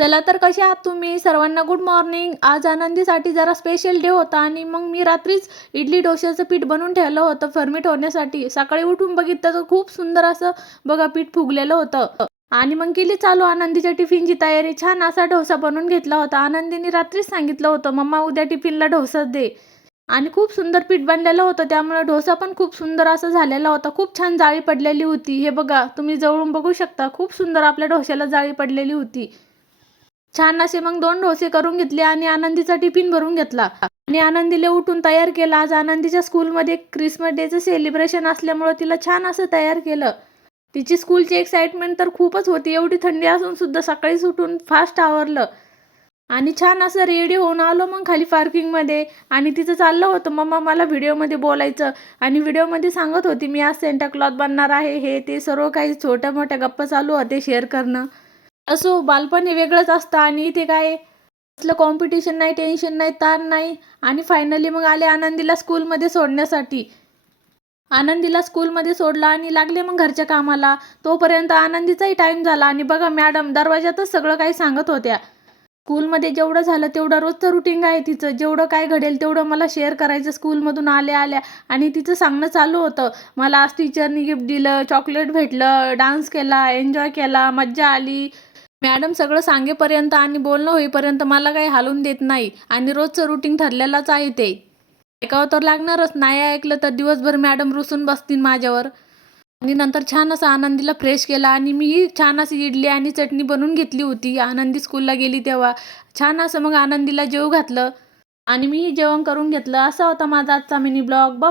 चला तर कसे आहात तुम्ही सर्वांना गुड मॉर्निंग. आज आनंदीसाठी जरा स्पेशल डे होता आणि मग मी रात्रीच इडली डोश्याचं पीठ बनवून ठेवलं होतं फर्मेंट होण्यासाठी. सकाळी उठून बघितलं तर खूप सुंदर असं बघा पीठ फुगलेलं होतं. आणि मग केली चालू आनंदीच्या टिफिनची तयारी. छान असा डोसा बनवून घेतला होता. आनंदीने रात्रीच सांगितलं होतं, मम्मा उद्या टिफिनला डोसाच दे. आणि खूप सुंदर पीठ बनलेलं होतं, त्यामुळे डोसा पण खूप सुंदर असा झालेला होता. खूप छान जाळी पडलेली होती. हे बघा तुम्ही जवळून बघू शकता, खूप सुंदर आपल्या डोश्याला जाळी पडलेली होती. छान असे मग 2 डोसे करून घेतले आणि आनंदीचा टिफिन भरून घेतला. आणि आनंदीला उठून तयार केला. आज आनंदीच्या स्कूलमध्ये क्रिसमस डेचं सेलिब्रेशन असल्यामुळं तिला छान असं तयार केलं. तिची स्कूलची एक्साइटमेंट तर खूपच होती. एवढी थंडी असून सुद्धा सकाळीच उठून फास्ट आवरलं आणि छान असं रेडी होऊन आलो मग खाली पार्किंगमध्ये. आणि तिचं चाललं होतं, मम्मा मला व्हिडिओमध्ये बोलायचं. आणि व्हिडिओमध्ये सांगत होती मी आज सेंटा क्लॉथ बनणार आहे, हे ते सर्व काही छोट्या मोठ्या गप्पा चालू होते शेअर करणं. असो, बालपण हे वेगळंच असतं आणि इथे काय असलं कॉम्पिटिशन नाही, टेन्शन नाही, ताण नाही. आणि फायनली मग आले आनंदीला स्कूलमध्ये सोडण्यासाठी. आनंदीला स्कूलमध्ये सोडलं आणि लागले मग घरच्या कामाला. तोपर्यंत आनंदीचाही टाईम झाला आणि बघा मॅडम दरवाजातच सगळं काही सांगत होत्या. स्कूलमध्ये जेवढं झालं तेवढं रोजचं रुटीन आहे तिचं. जेवढं काय घडेल तेवढं मला शेअर करायचं स्कूलमधून आल्या-आल्या. आणि तिचं सांगणं चालू होतं, मला आज टीचरनी गिफ्ट दिलं, चॉकलेट भेटलं, डान्स केला, एन्जॉय केला, मज्जा आली. मॅडम सगळं सांगेपर्यंत आणि बोलणं होईपर्यंत मला काही हालून देत नाही आणि रोजचं रुटीन ठरलेलंच आहे ते. ऐकावं तर लागणारच, नाही ऐकलं तर दिवसभर मॅडम रुसून बसतील माझ्यावर. आणि नंतर छान असं आनंदीला फ्रेश केला आणि मीही छान अशी इडली आणि चटणी बनवून घेतली होती. आनंदी स्कूलला गेली तेव्हा छान असं मग आनंदीला जेवू घातलं आणि मीही जेवण करून घेतलं. असा होता माझा आजचा मिनी ब्लॉग. बाय.